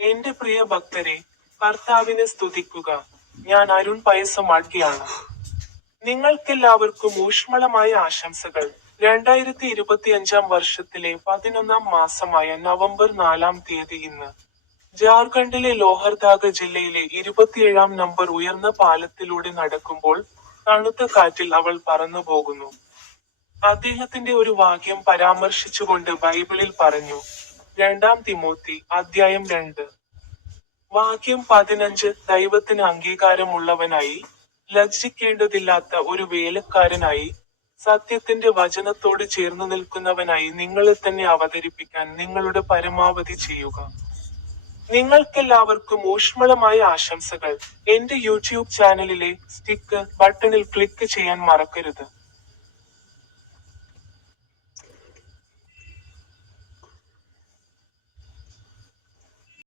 എന്റെ പ്രിയ ഭക്തരെ, കർത്താവിനെ സ്തുതിക്കുക. ഞാൻ അരുൺ പയസമാഡ്കയാണ്. നിങ്ങൾക്കെല്ലാവർക്കും ഊഷ്മളമായ ആശംസകൾ. 2025 വർഷത്തിലെ 11ാം മാസമായ നവംബർ 4 തീയതി ഇന്ന്. ജാർഖണ്ഡിലെ ലോഹർദാഗ ജില്ലയിലെ 27 നമ്പർ ഉയർന്ന പാലത്തിലൂടെ നടക്കുമ്പോൾ, തണുത്ത കാറ്റിൽ അവൾ പറന്നു പോകുന്നു. അദ്ദേഹത്തിന്റെ ഒരു വാക്യം പരാമർശിച്ചുകൊണ്ട് ബൈബിളിൽ പറഞ്ഞു. 2 തിമോത്തി, അദ്ധ്യായം 2. വാക്യം 15. ദൈവത്തിന് അംഗീകാരമുള്ളവനായി, ലജ്ജിക്കേണ്ടതില്ലാത്ത ഒരു വേലക്കാരനായി, സത്യത്തിന്റെ വചനത്തോട് ചേർന്നു നിൽക്കുന്നവനായി നിങ്ങളെ തന്നെ അവതരിപ്പിക്കാൻ നിങ്ങളുടെ പരമാവധി ചെയ്യുക. നിങ്ങൾക്കെല്ലാവർക്കും ഊഷ്മളമായ ആശംസകൾ. എന്റെ യൂട്യൂബ് ചാനലിലെ സ്റ്റിക്ക് ബട്ടണിൽ ക്ലിക്ക് ചെയ്യാൻ മറക്കരുത്.